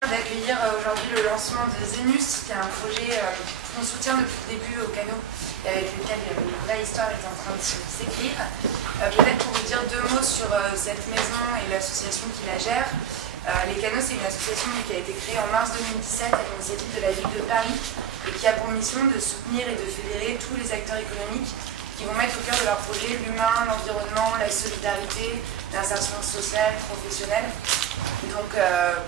D'accueillir aujourd'hui le lancement de Zemus, qui est un projet qu'on soutient depuis le début au Cano et avec lequel une vraie histoire est en train de s'écrire. Peut-être pour vous dire deux mots sur cette maison et l'association qui la gère. Les Canos, c'est une association qui a été créée en mars 2017 à l'initiative de la ville de Paris et qui a pour mission de soutenir et de fédérer tous les acteurs économiques qui vont mettre au cœur de leur projet l'humain, l'environnement, la solidarité, l'insertion sociale, professionnelle. Donc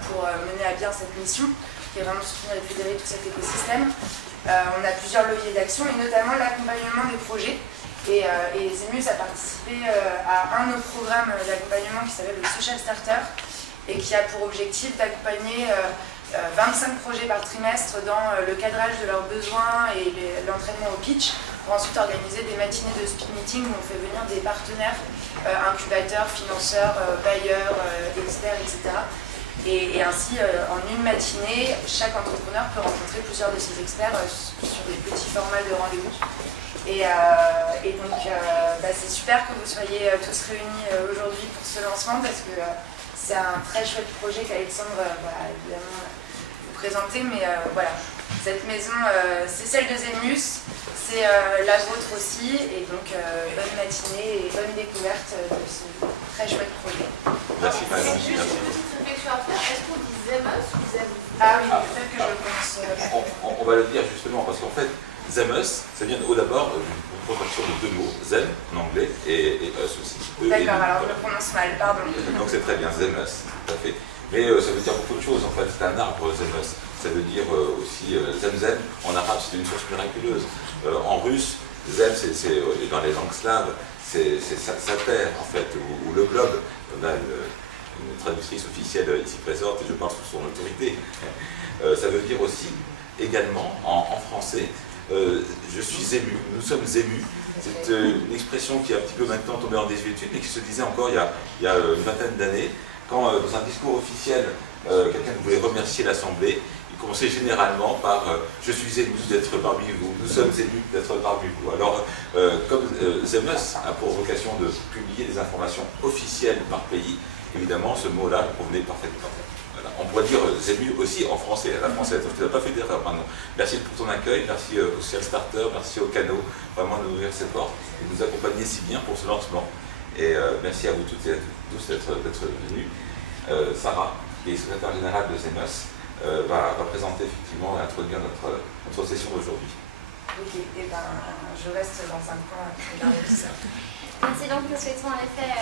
pour mener à bien cette mission, qui est vraiment soutenir et fédérer tout cet écosystème, on a plusieurs leviers d'action et notamment l'accompagnement des projets. Et Zemus a participé à un de nos programmes d'accompagnement qui s'appelle le Social Starter et qui a pour objectif d'accompagner 25 projets par trimestre dans le cadrage de leurs besoins et l'entraînement au pitch, pour ensuite organiser des matinées de speed meeting où on fait venir des partenaires, incubateurs, financeurs, bailleurs, experts, etc. Et ainsi, en une matinée, chaque entrepreneur peut rencontrer plusieurs de ses experts sur des petits formats de rendez-vous. Et donc, c'est super que vous soyez tous réunis aujourd'hui pour ce lancement parce que c'est un très chouette projet qu'Alexandre va évidemment vous présenter. Mais voilà, cette maison, c'est celle de Zemus, c'est la vôtre aussi. Et donc, bonne matinée et bonne découverte de ce très chouette projet. Merci, Marion. Juste une petite réflexion à faire. Est-ce qu'on dit Zemus ou Zemus? Ah oui, peut-être que je pense. On va le dire justement parce qu'en fait, Zemus, ça vient au d'abord d'une contraction de deux mots, Zem en anglais et us aussi. D'accord, alors je le prononce mal, pardon. Donc c'est très bien, Zemus, tout à fait. Mais ça veut dire beaucoup de choses en fait, c'est un arbre, Zemus. Ça veut dire aussi Zemzem, en arabe c'est une source miraculeuse. En russe, Zem, c'est dans les langues slaves, c'est sa terre en fait, ou le globe. On a une traductrice officielle ici présente et je parle sous son autorité. Ça veut dire aussi, également, en français, je suis ému, nous sommes émus. C'est une expression qui est un petit peu maintenant tombée en désuétude, mais qui se disait encore il y a une vingtaine d'années, quand dans un discours officiel, quelqu'un voulait remercier l'Assemblée, il commençait généralement par je suis ému d'être parmi vous, nous sommes émus d'être parmi vous. Alors, comme Zemus a pour vocation de publier des informations officielles par pays, évidemment, ce mot-là convenait parfaitement. Voilà. On pourrait dire Zemu aussi en français, à la française, donc tu n'as pas fait d'erreur maintenant. Merci pour ton accueil, merci au Social Starter, merci au Cano, vraiment de nous ouvrir ces portes et de nous accompagner si bien pour ce lancement. Et merci à vous toutes et à tous d'être venus. Sarah, qui est secrétaire générale de Zemus, va présenter effectivement et introduire notre session d'aujourd'hui. Ok, et je reste dans un coin derrière tout ça. Merci, donc nous souhaitons en effet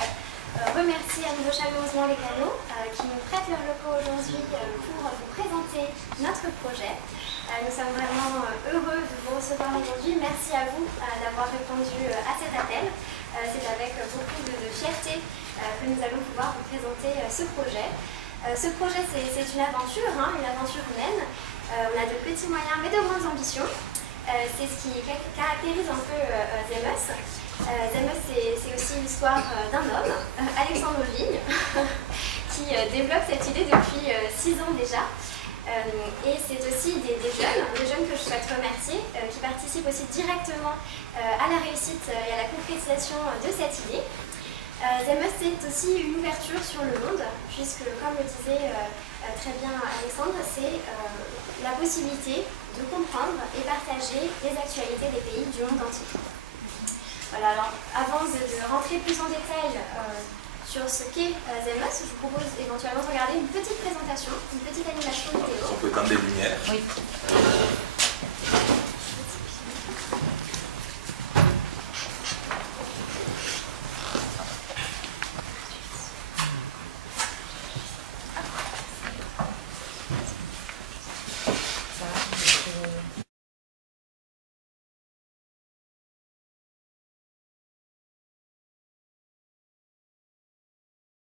remercier à nouveau chaleureusement les Canos qui nous prêtent leurs locaux aujourd'hui pour vous présenter notre projet. Nous sommes vraiment heureux de vous recevoir aujourd'hui. Merci à vous d'avoir répondu à cet appel. C'est avec beaucoup de fierté que nous allons pouvoir vous présenter ce projet. Ce projet, c'est une aventure humaine. On a de petits moyens mais de grandes ambitions. C'est ce qui caractérise un peu Zemus. Zemus, c'est aussi l'histoire d'un homme, Alexandre Vigne, qui développe cette idée depuis 6 ans déjà. Et c'est aussi des jeunes que je souhaite remercier, qui participent aussi directement à la réussite et à la concrétisation de cette idée. Zemus, c'est aussi une ouverture sur le monde, puisque, comme le disait très bien Alexandre, c'est la possibilité de comprendre et partager les actualités des pays du monde entier. Voilà, alors avant de rentrer plus en détail sur ce qu'est Zemus, je vous propose éventuellement de regarder une petite présentation, une petite animation vidéo. On peut éteindre les lumières. Oui.